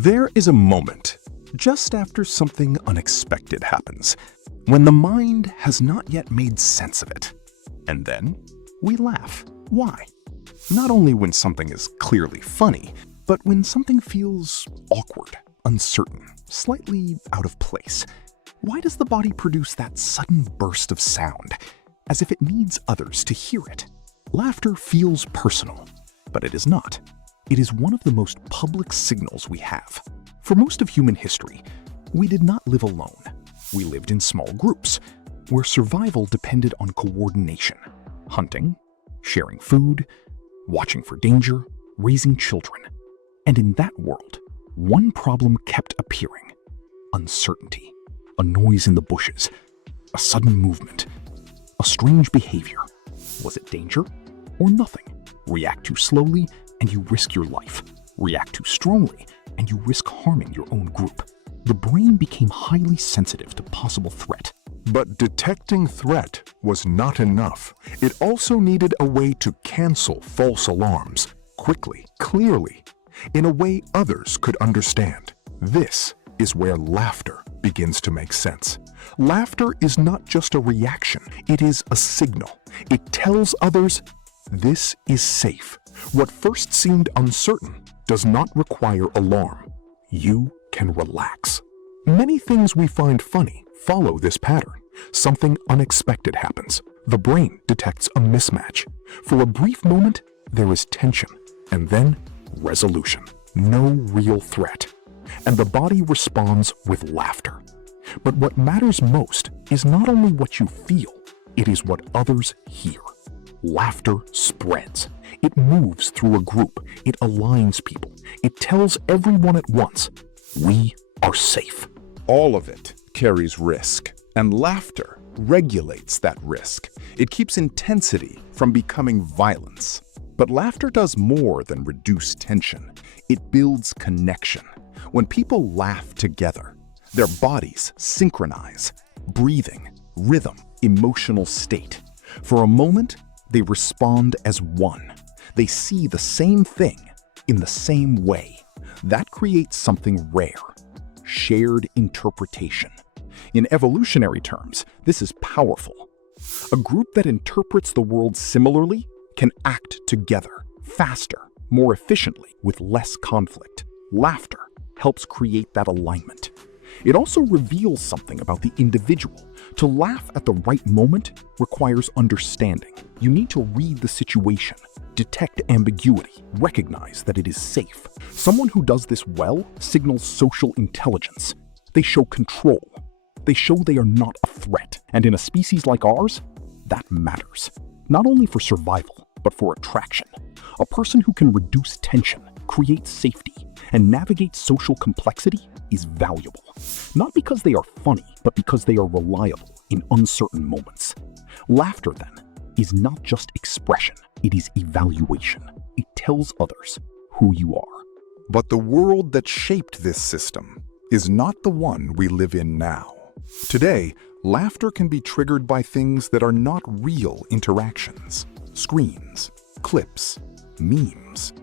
There is a moment, just after something unexpected happens, when the mind has not yet made sense of it. And then we laugh. Why? Not only when something is clearly funny, but when something feels awkward, uncertain, slightly out of place. Why does the body produce that sudden burst of sound, as if it needs others to hear it? Laughter feels personal, but it is not. It is one of the most public signals we have. For most of human history, we did not live alone. We lived in small groups, where survival depended on coordination, hunting, sharing food, watching for danger, raising children. And in that world, one problem kept appearing: uncertainty, a noise in the bushes, a sudden movement, a strange behavior. Was it danger or nothing? React too slowly and you risk your life. React too strongly and you risk harming your own group. The brain became highly sensitive to possible threat. But detecting threat was not enough. It also needed a way to cancel false alarms, quickly, clearly, in a way others could understand. This is where laughter begins to make sense. Laughter is not just a reaction, it is a signal. It tells others, this is safe. What first seemed uncertain does not require alarm. You can relax. Many things we find funny follow this pattern. Something unexpected happens. The brain detects a mismatch. For a brief moment, there is tension, and then resolution. No real threat. And the body responds with laughter. But what matters most is not only what you feel, it is what others hear. Laughter spreads. It moves through a group. It aligns people. It tells everyone at once, we are safe. All of it carries risk, and laughter regulates that risk. It keeps intensity from becoming violence. But laughter does more than reduce tension. It builds connection. When people laugh together, their bodies synchronize. Breathing, rhythm, emotional state. For a moment, they respond as one. They see the same thing in the same way. That creates something rare: shared interpretation. In evolutionary terms, this is powerful. A group that interprets the world similarly can act together, faster, more efficiently, with less conflict. Laughter helps create that alignment. It also reveals something about the individual. To laugh at the right moment requires understanding. You need to read the situation, detect ambiguity, recognize that it is safe. Someone who does this well signals social intelligence. They show control. They show they are not a threat. And in a species like ours, that matters. Not only for survival, but for attraction. A person who can reduce tension, create safety, and navigate social complexity is valuable. Not because they are funny, but because they are reliable in uncertain moments. Laughter, then, is not just expression, it is evaluation. It tells others who you are. But the world that shaped this system is not the one we live in now. Today, laughter can be triggered by things that are not real interactions. Screens, clips, memes.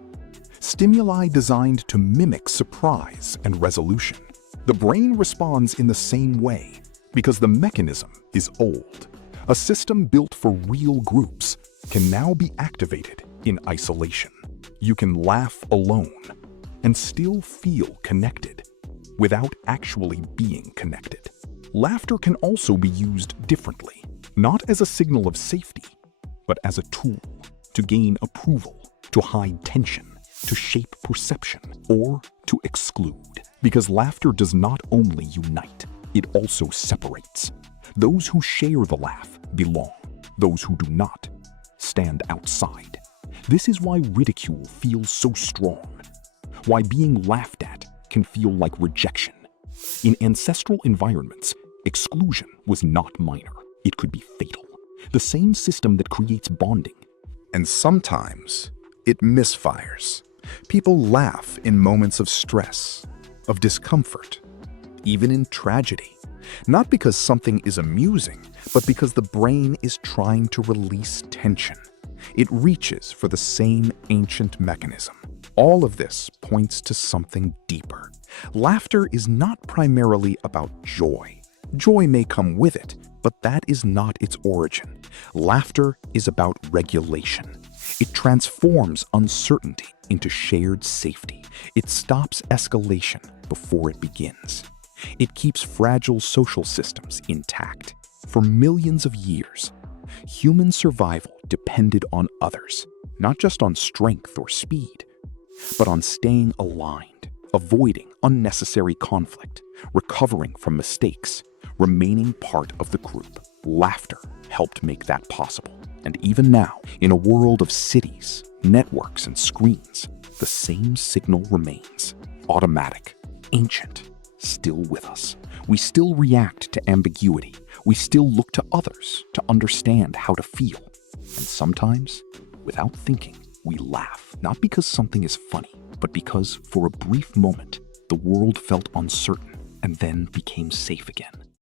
Stimuli designed to mimic surprise and resolution. The brain responds in the same way because the mechanism is old. A system built for real groups can now be activated in isolation. You can laugh alone and still feel connected without actually being connected. Laughter can also be used differently, not as a signal of safety, but as a tool to gain approval, to hide tension, to shape perception, or to exclude. Because laughter does not only unite, it also separates. Those who share the laugh belong. Those who do not stand outside. This is why ridicule feels so strong. Why being laughed at can feel like rejection. In ancestral environments, exclusion was not minor. It could be fatal. The same system that creates bonding. And sometimes it misfires. People laugh in moments of stress, of discomfort, even in tragedy. Not because something is amusing, but because the brain is trying to release tension. It reaches for the same ancient mechanism. All of this points to something deeper. Laughter is not primarily about joy. Joy may come with it, but that is not its origin. Laughter is about regulation. It transforms uncertainty into shared safety. It stops escalation before it begins. It keeps fragile social systems intact. For millions of years, human survival depended on others, not just on strength or speed, but on staying aligned, avoiding unnecessary conflict, recovering from mistakes, remaining part of the group. Laughter helped make that possible. And even now, in a world of cities, networks, and screens, the same signal remains. Automatic, ancient, still with us. We still react to ambiguity. We still look to others to understand how to feel. And sometimes, without thinking, we laugh, not because something is funny, but because for a brief moment, the world felt uncertain and then became safe again.